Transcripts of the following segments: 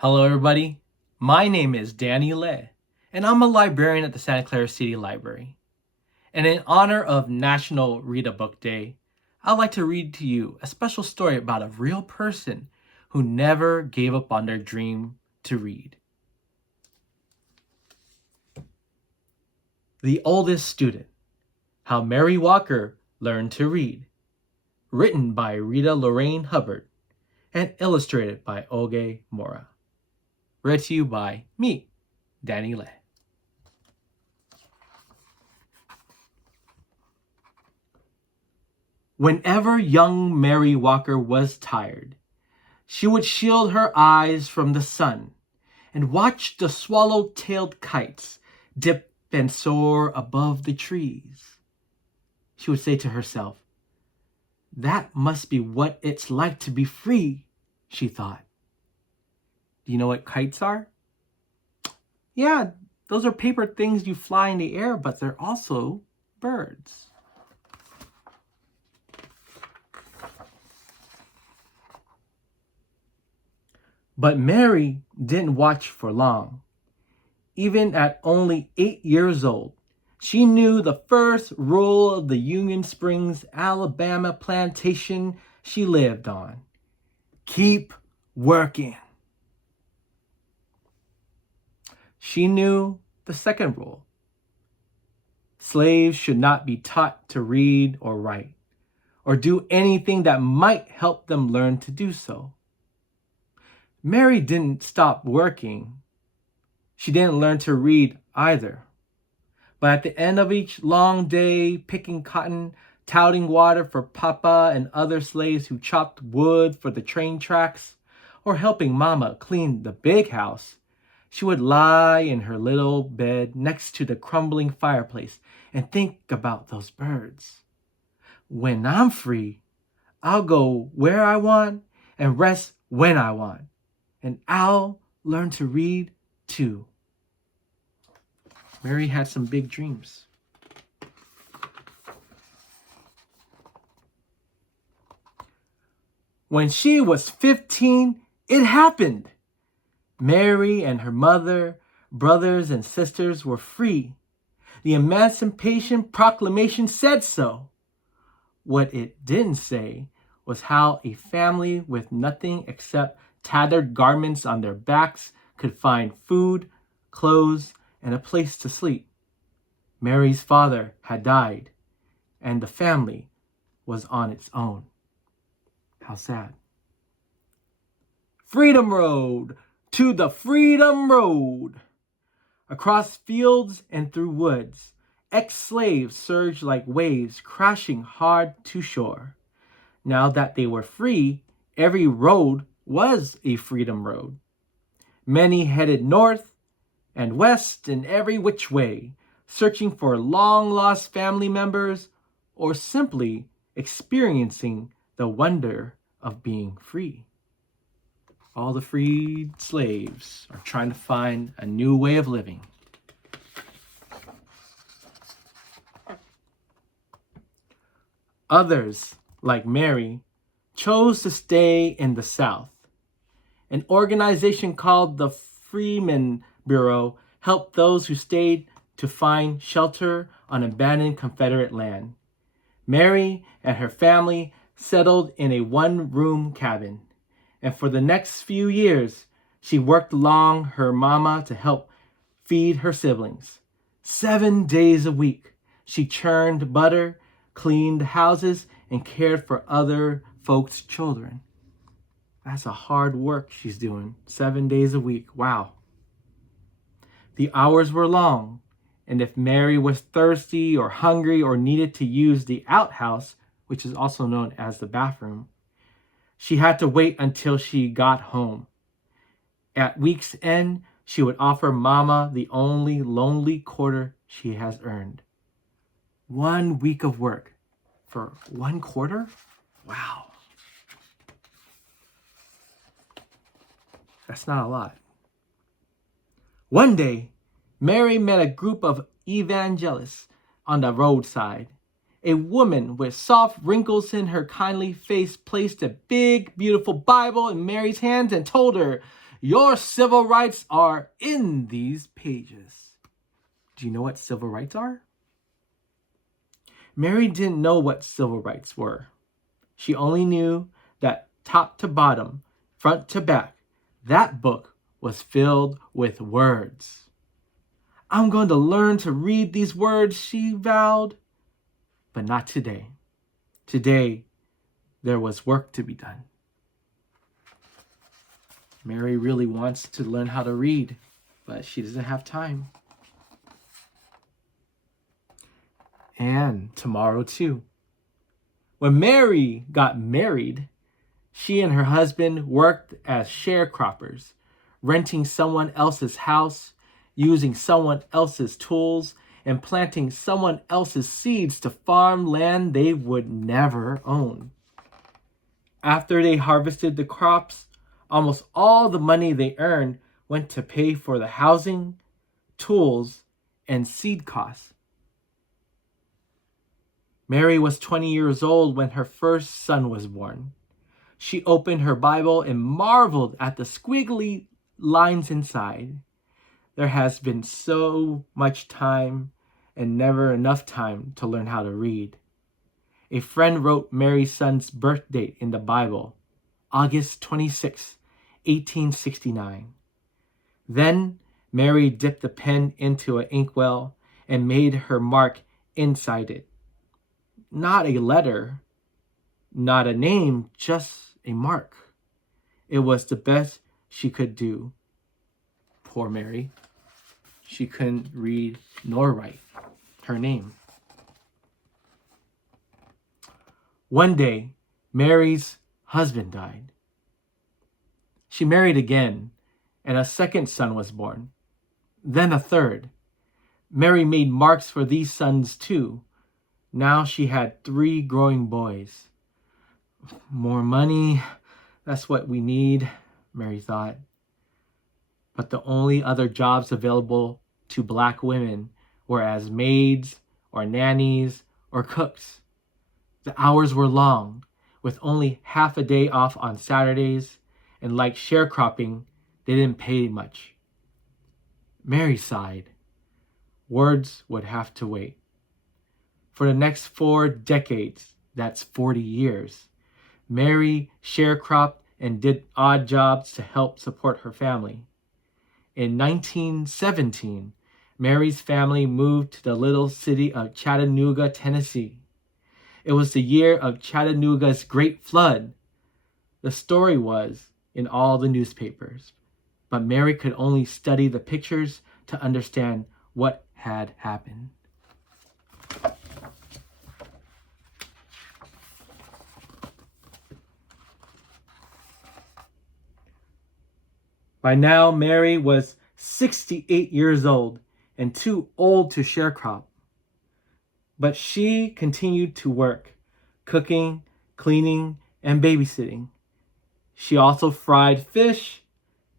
Hello, everybody. My name is Danny Le, and I'm a librarian at the Santa Clara City Library. And in honor of National Read a Book Day, I'd like to read to you a special story about a real person who never gave up on their dream to read. The Oldest Student: How Mary Walker Learned to Read. Written by Rita Lorraine Hubbard and illustrated by Oge Mora. Read to you by me, Danny Le. Whenever young Mary Walker was tired, she would shield her eyes from the sun and watch the swallow-tailed kites dip and soar above the trees. She would say to herself, "That must be what it's like to be free," she thought. Do you know what kites are? Yeah, those are paper things you fly in the air, but they're also birds. But Mary didn't watch for long. Even at only 8 years old, she knew the first rule of the Union Springs, Alabama plantation she lived on: keep working. She knew the second rule: slaves should not be taught to read or write, or do anything that might help them learn to do so. Mary didn't stop working. She didn't learn to read either. But at the end of each long day, picking cotton, touting water for Papa and other slaves who chopped wood for the train tracks, or helping Mama clean the big house, she would lie in her little bed next to the crumbling fireplace and think about those birds. When I'm free, I'll go where I want and rest when I want, and I'll learn to read too. Mary had some big dreams. When she was 15, it happened. Mary and her mother, brothers, and sisters were free. The Emancipation Proclamation said so. What it didn't say was how a family with nothing except tattered garments on their backs could find food, clothes, and a place to sleep. Mary's father had died, and the family was on its own. How sad. Freedom Road! To the Freedom Road! Across fields and through woods, ex-slaves surged like waves crashing hard to shore. Now that they were free, every road was a freedom road. Many headed north and west and every which way, searching for long-lost family members or simply experiencing the wonder of being free. All the freed slaves are trying to find a new way of living. Others, like Mary, chose to stay in the South. An organization called the Freemen Bureau helped those who stayed to find shelter on abandoned Confederate land. Mary and her family settled in a one-room cabin, and for the next few years, she worked along her mama to help feed her siblings. 7 days a week, she churned butter, cleaned houses, and cared for other folks' children. That's a hard work she's doing, 7 days a week. Wow. The hours were long, and if Mary was thirsty or hungry or needed to use the outhouse, which is also known as the bathroom, she had to wait until she got home. At week's end, she would offer Mama the only lonely quarter she has earned. 1 week of work for 1 quarter? Wow. That's not a lot. One day, Mary met a group of evangelists on the roadside. A woman with soft wrinkles in her kindly face placed a big, beautiful Bible in Mary's hands and told her, Your civil rights are in these pages. Do you know what civil rights are? Mary didn't know what civil rights were. She only knew that top to bottom, front to back, that book was filled with words. I'm going to learn to read these words, she vowed. But not today. Today, there was work to be done. Mary really wants to learn how to read, but she doesn't have time. And tomorrow too. When Mary got married, she and her husband worked as sharecroppers, renting someone else's house, using someone else's tools, and planting someone else's seeds to farm land they would never own. After they harvested the crops, almost all the money they earned went to pay for the housing, tools, and seed costs. Mary was 20 years old when her first son was born. She opened her Bible and marveled at the squiggly lines inside. There has been so much time and never enough time to learn how to read. A friend wrote Mary's son's birth date in the Bible, August 26, 1869. Then Mary dipped the pen into an inkwell and made her mark inside it. Not a letter, not a name, just a mark. It was the best she could do. Poor Mary. She couldn't read nor write her name. One day, Mary's husband died. She married again, and a second son was born. Then a third. Mary made marks for these sons too. Now she had 3 growing boys. More money, that's what we need, Mary thought. But the only other jobs available to Black women were as maids or nannies or cooks. The hours were long, with only half a day off on Saturdays, and like sharecropping, they didn't pay much. Mary sighed. Words would have to wait. For the next 4 decades, that's 40 years, Mary sharecropped and did odd jobs to help support her family. In 1917, Mary's family moved to the little city of Chattanooga, Tennessee. It was the year of Chattanooga's Great Flood. The story was in all the newspapers, but Mary could only study the pictures to understand what had happened. By now, Mary was 68 years old and too old to sharecrop. But she continued to work, cooking, cleaning, and babysitting. She also fried fish,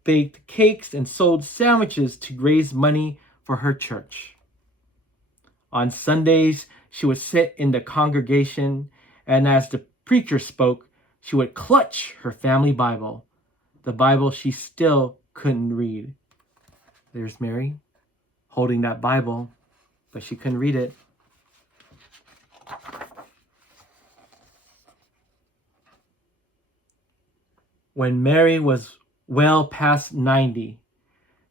baked cakes, and sold sandwiches to raise money for her church. On Sundays, she would sit in the congregation, and as the preacher spoke, she would clutch her family Bible, the Bible she still couldn't read. There's Mary, holding that Bible, but she couldn't read it. When Mary was well past 90,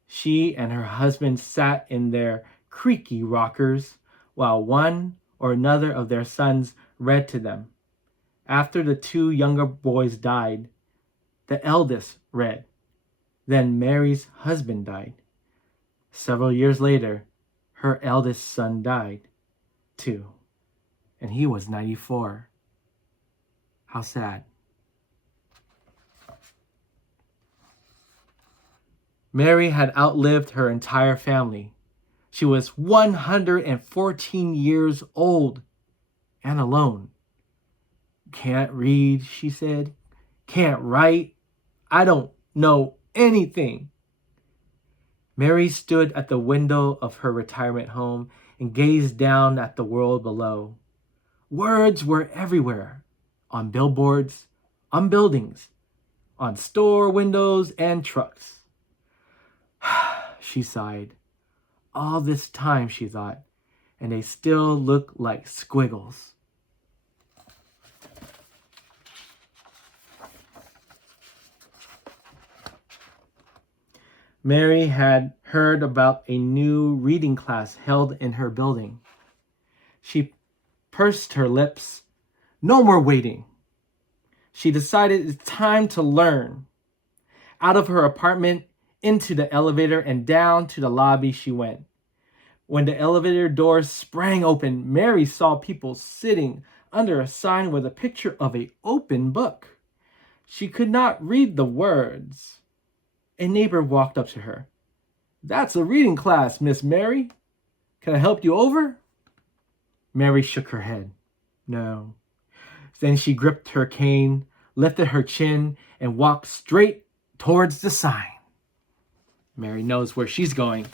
she and her husband sat in their creaky rockers while one or another of their sons read to them. After the 2 younger boys died, the eldest read. Then Mary's husband died. Several years later, her eldest son died, too, and he was 94. How sad. Mary had outlived her entire family. She was 114 years old and alone. Can't read, she said. Can't write. I don't know anything. Mary stood at the window of her retirement home and gazed down at the world below. Words were everywhere, on billboards, on buildings, on store windows and trucks. she sighed. All this time, she thought, and they still look like squiggles. Mary had heard about a new reading class held in her building. She pursed her lips. No more waiting. She decided it's time to learn. Out of her apartment, into the elevator, and down to the lobby she went. When the elevator doors sprang open, Mary saw people sitting under a sign with a picture of an open book. She could not read the words. A neighbor walked up to her. That's a reading class, Miss Mary. Can I help you over? Mary shook her head. No. Then she gripped her cane, lifted her chin, and walked straight towards the sign. Mary knows where she's going.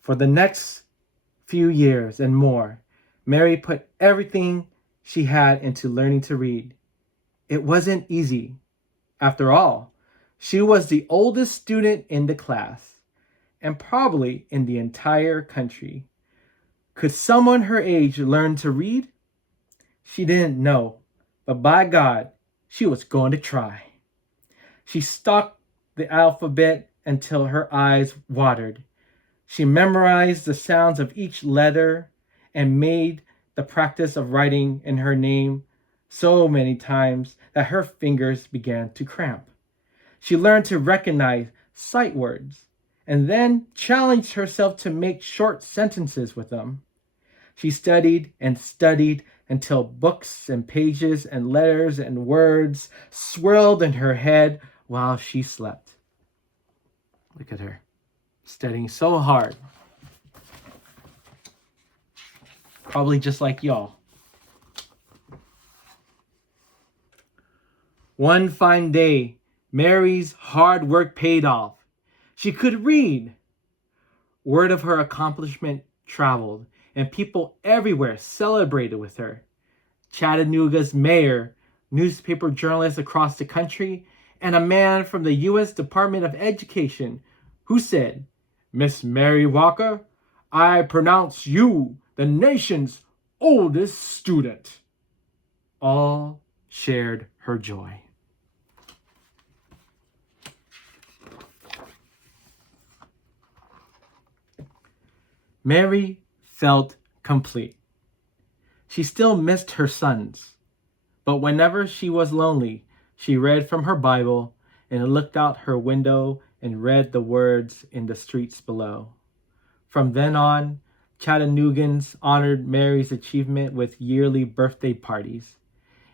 For the next few years and more, Mary put everything she had into learning to read. It wasn't easy. After all, she was the oldest student in the class, and probably in the entire country. Could someone her age learn to read? She didn't know, but by God, she was going to try. She stalked the alphabet until her eyes watered. She memorized the sounds of each letter and made the practice of writing in her name so many times that her fingers began to cramp. She learned to recognize sight words and then challenged herself to make short sentences with them. She studied and studied until books and pages and letters and words swirled in her head while she slept. Look at her, studying so hard. Probably just like y'all. One fine day, Mary's hard work paid off. She could read. Word of her accomplishment traveled, and people everywhere celebrated with her. Chattanooga's mayor, newspaper journalists across the country, and a man from the U.S. Department of Education who said, Miss Mary Walker, I pronounce you the nation's oldest student. All shared her joy. Mary felt complete. She still missed her sons, but whenever she was lonely, she read from her Bible and looked out her window and read the words in the streets below. From then on, Chattanoogans honored Mary's achievement with yearly birthday parties.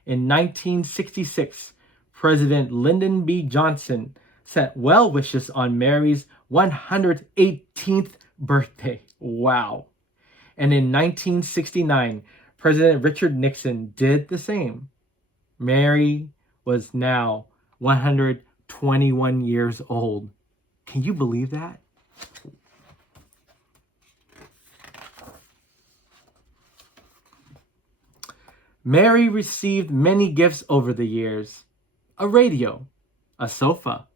In 1966, President Lyndon B. Johnson sent well wishes on Mary's 118th birthday. Wow. And in 1969, President Richard Nixon did the same. Mary was now 121 years old. Can you believe that? Mary received many gifts over the years. A radio, a sofa,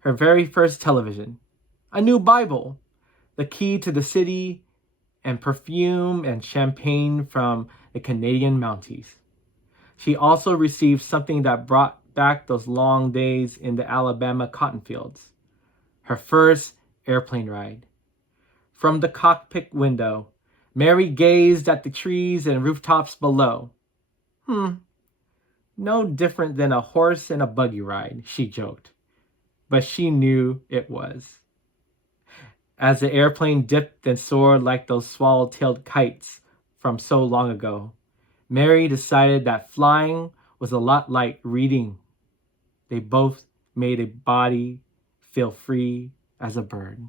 her very first television, a new Bible, the key to the city, and perfume and champagne from the Canadian Mounties. She also received something that brought back those long days in the Alabama cotton fields, her first airplane ride. From the cockpit window, Mary gazed at the trees and rooftops below. No different than a horse and a buggy ride, she joked, but she knew it was. As the airplane dipped and soared like those swallow-tailed kites from so long ago, Mary decided that flying was a lot like reading. They both made a body feel free as a bird.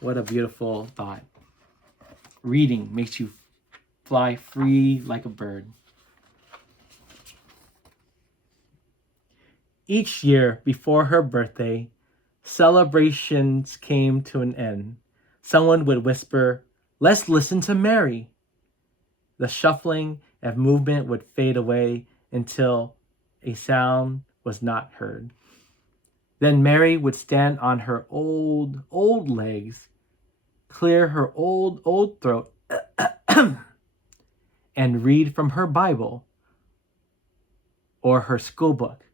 What a beautiful thought. Reading makes you fly free like a bird. Each year before her birthday, celebrations came to an end. Someone would whisper, "Let's listen to Mary." The shuffling and movement would fade away until a sound was not heard. Then Mary would stand on her old legs, clear her old throat, and read from her Bible or her school book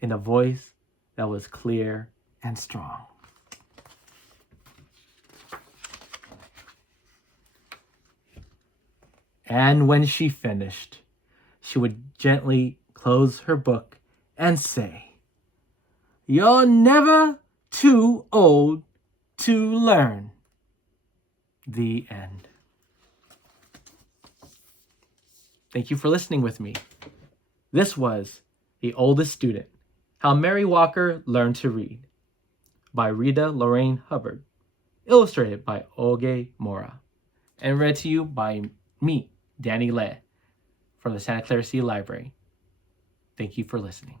in a voice that was clear and strong. And when she finished, she would gently close her book and say, "You're never too old to learn." The end. Thank you for listening with me. This was The Oldest Student, How Mary Walker Learned to Read by Rita Lorraine Hubbard, illustrated by Oge Mora, and read to you by me, Danny Le, from the Santa Clara City Library. Thank you for listening.